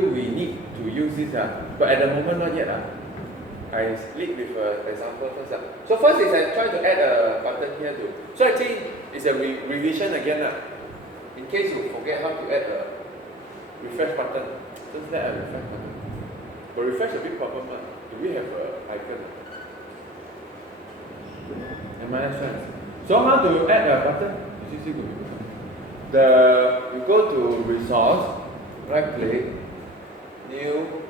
We need to use this, but at the moment not yet. I lead with an example first. So first is I try to add a button here too. So actually it's a revision again. In case you forget how to add a refresh button, just add a refresh button. But refresh a big problem. Do we have an icon? Am I understand? So how to add a button? You go to resource, right click, new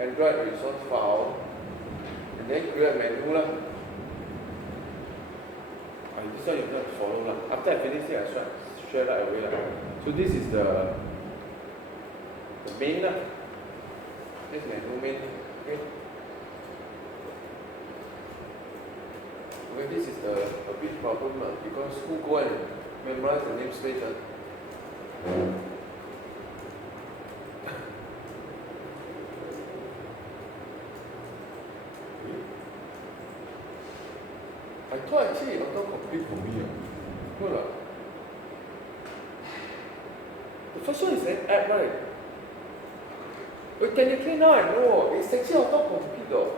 Android resource file, and then create a menu. This one you have to follow. After I finish it, I share that away. So this is the main. This is menu main. Okay, this is a big problem because who go and memorize the namespace? I thought actually it auto-complete for me. Hold on. The first one is an app, right? But technically now I know it's actually auto-complete though.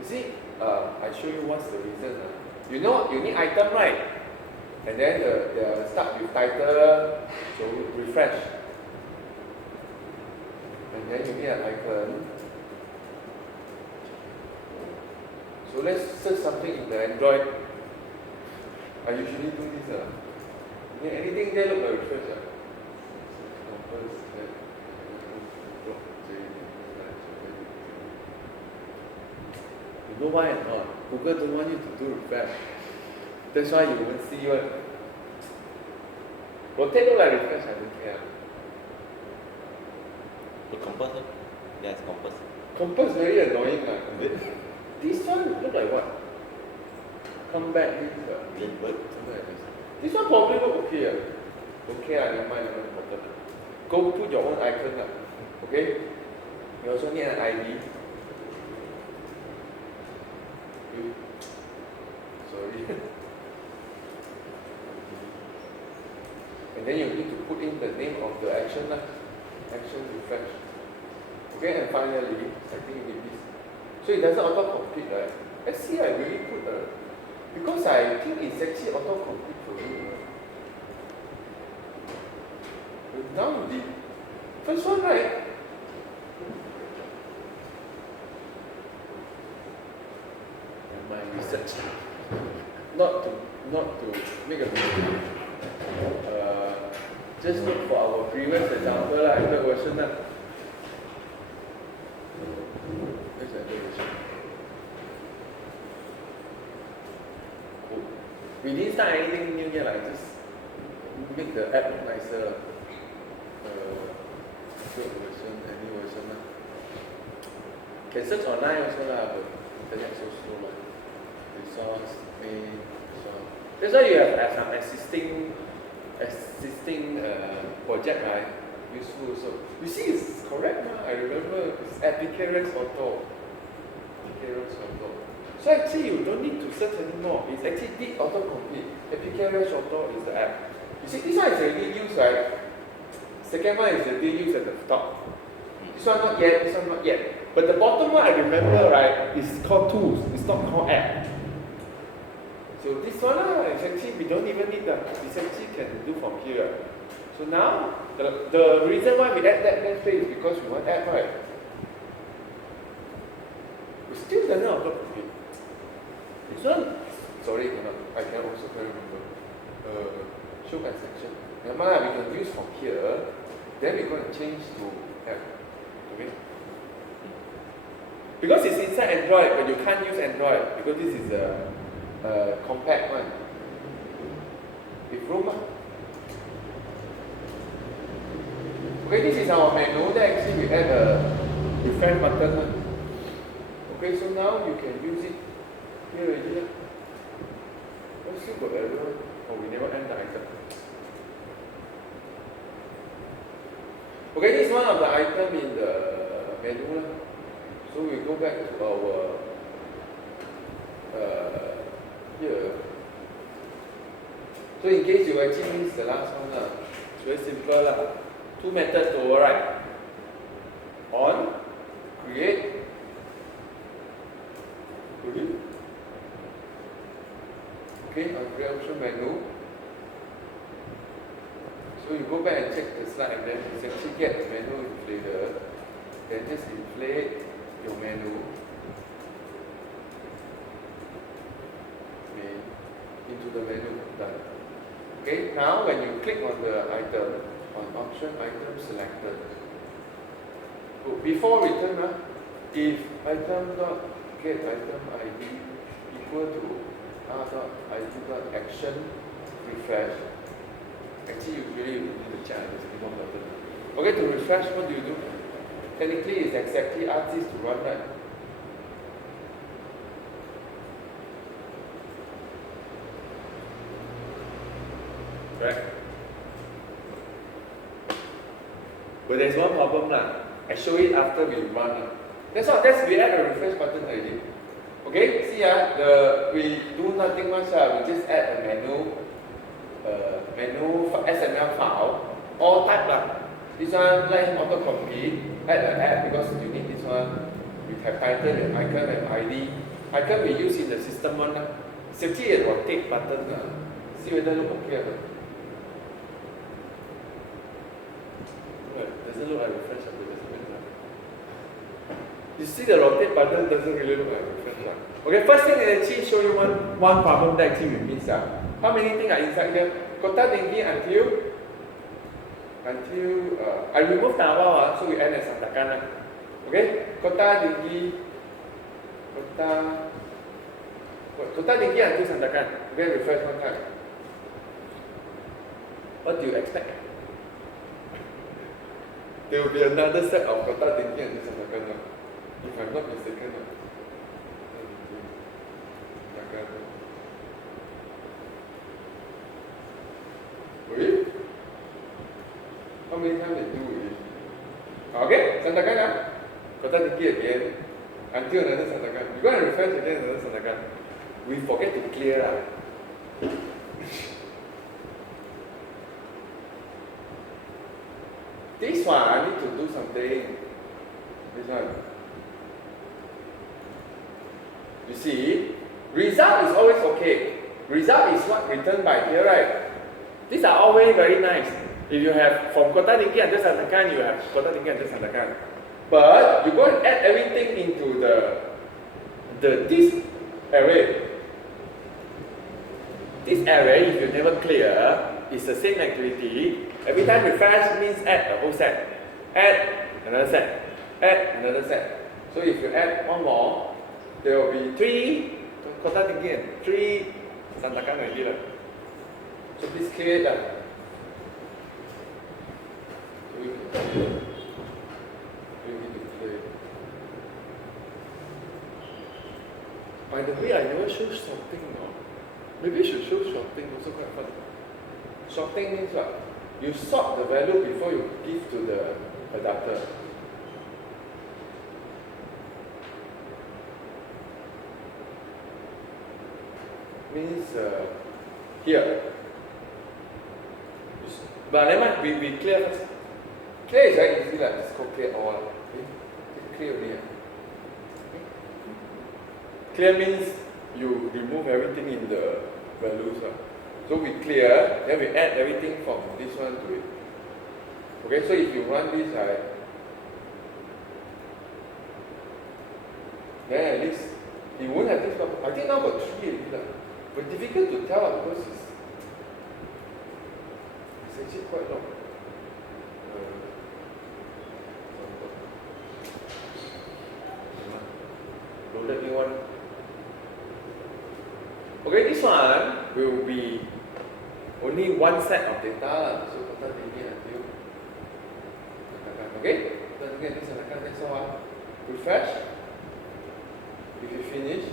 You see, I show you what's the reason. You know, you need item, right? And then the start with title, so refresh. And then you need an icon. So let's search something in the Android. I usually do this. Anything there look like refresh. You know why or not? Google don't want you to do refresh. That's why you won't see one. Rotate look like refresh, I don't care. The compass? Yes, compass. Compass very annoying. This one look like what? Come back this. This one probably look okay. Okay, never mind, never mind. Go put your own icon. Okay? You also need an ID. Sorry. And then you need to put in the name of the action. Action refresh. Okay, and finally, I think you need this. So it doesn't auto-complete, right? Let's see, I really put because I think it's actually auto-complete for you. Now you did first one, right? And my research, not to make a mistake. Just look for our previous example, Android version. We didn't start anything new yet, just make the app look nicer. Good version, any version. Can search online also, but internet so slow. Resource, main, resource. That's why you have some existing project, right? Useful also. You see, it's correct. I remember it's applications auto. So actually, you don't need to search anymore. It's actually did autocomplete. Applications auto is the app. You see, this one is already used, right? Second one is already used at the top. This one not yet. This one not yet. But the bottom one I remember, right? Is called tools. It's not called app. So this one, is actually we don't even need that. This actually can do from here. So now the reason why we add that namespace is because we want app, right? We still doesn't autocomplete. This one, sorry, I can also remember. Show by section. Never mind, we can use from here. Then we're going to change to app. Okay? Because it's inside Android, but you can't use Android because this is a compact one. With room. Okay, this is our menu. Then actually we add a refresh button. Okay, so now you can use it here already. Oh, still got error. Oh, we never end the item. Okay, this is one of the item in the menu. So we go back to our here. So in case you actually miss the last one, it's very simple. Two methods to override. go back and check the slide, and then it's actually get the menu inflated. Then just inflate your menu into the menu. Done. Okay, now when you click on the item, on option item selected, before return, if item.get item ID equal to r.id.action refresh, actually usually you need to check this before button. Okay, to refresh, what do you do? Technically, it's exactly artist to run that. Right? But there's one problem lah. I show it after we run. That's all. We add a refresh button already. Okay, see we do nothing much. We just add a menu XML file, all type lah. This one like autocomplete, add an add because you need this one. We have title and icon and ID. Icon we use in the system one. Safety and rotate button. See whether look okay or not. Doesn't look like refresh. You see the rotate button doesn't really look like refresh. Okay, first thing I actually show you one problem that actually we missed. How many things are inside here? Kota tinggi until I remove the awal, so we end at sandakan. Okay, kota tinggi until sandakan. Okay, refresh one time. What do you expect? There will be another set of kota tinggi until sandakan. If I'm not mistaken. Wait. How many times they do it? Okay, sandakan kota tinggi again until another sandakan. You go and refresh again another sandakan. We forget to clear This one I need to do something. This one. You see, result is always okay. Result is what returned by here, right? These are always very nice. If you have from kota tinggi until sandakan, you have kota tinggi until sandakan. But you go and add everything into this array. This array, if you never clear, is the same activity. Every time refresh means add the whole set. Add another set. Add another set. So if you add one more, there will be 3 kota tinggi and 3 sandakan already. So please clear that. We need to clear. By the way, I never show sorting. Maybe you should show sorting, also quite fun. Sorting means what? You sort the value before you give to the adapter. Means here. But never mind, we clear first. Clear is very easy, like just go clear all. Okay? Clear only. Okay? Clear means you remove everything in the values. So we clear, then we add everything from this one to it. Okay, so if you run this, then at least you won't have this problem. I think now got 3 already. But difficult to tell because it's actually quite long. Loaded new one. Okay, this one will be only one set of data. So kota tinggi until okay? Kota tinggi until sandakan, that's all. Refresh. If you finish,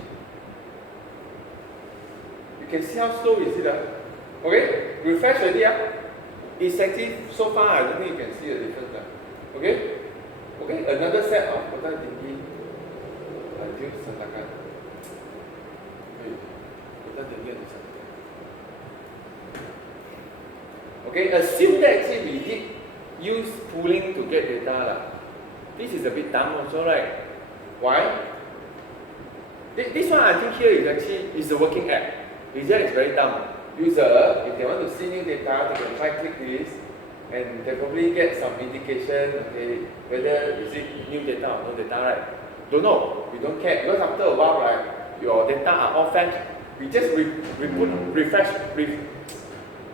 you can see how slow is it. Okay? Refresh already. It's actually, so far I don't think you can see the difference. Okay? Okay, another set of kota tinggi until sandakan. Okay, assume that actually we did use pooling to get data. This is a bit dumb also, right? Why? This one I think here is actually is a working app. Result is very dumb. User, if they want to see new data, they can try click this, and they probably get some indication, okay, whether is it new data or no data, right? Don't know, we don't care, because after a while, right, your data are all fetched, we just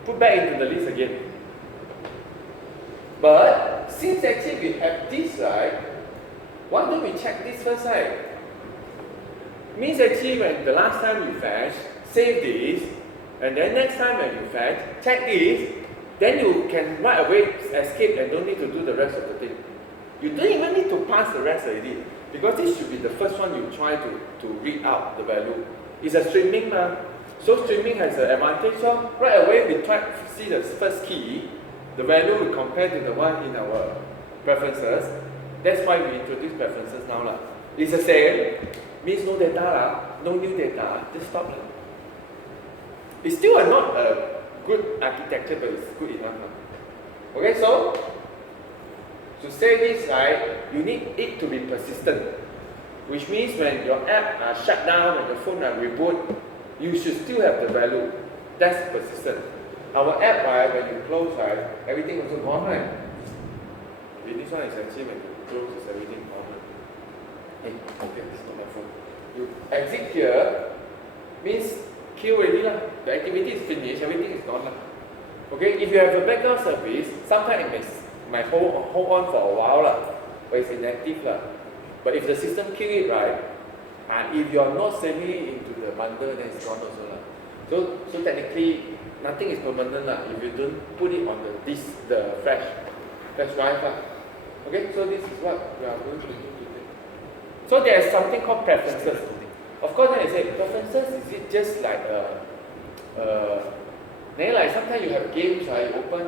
put back into the list again. But since actually we have this, right, why don't we check this first, right? Means actually when the last time you fetch, save this, and then next time when you fetch, check this, then you can right away escape and don't need to do the rest of the thing. You don't even need to pass the rest already, because this should be the first one you try to read out the value. It's a streaming now. So streaming has an advantage. So right away we try to see the first key, the value we compare to the one in our preferences. That's why we introduce preferences now. It's the same, means no data, no new data, just stop. It's still not a good architecture, but it's good enough. Okay, so to say this, right, you need it to be persistent, which means when your app are shut down and your phone are reboot, you should still have the value. That's persistent. Our app, right, when you close, right, everything also gone, right? This one is actually when you close, is everything gone. Hey, okay, this is not my phone. You exit here, means kill already lah. The activity is finished, everything is gone lah. Okay, if you have a background service, sometimes it might hold on for a while lah, but it's inactive lah. But if the system kill it, right, and if you are not saving it into the bundle, then it's gone also lah. So technically, nothing is permanent lah if you don't put it on the flash drive lah. Okay, so this is what we are going to do today. So there is something called preferences. Of course, then I say preferences, is it just like like sometimes you have games, right? You open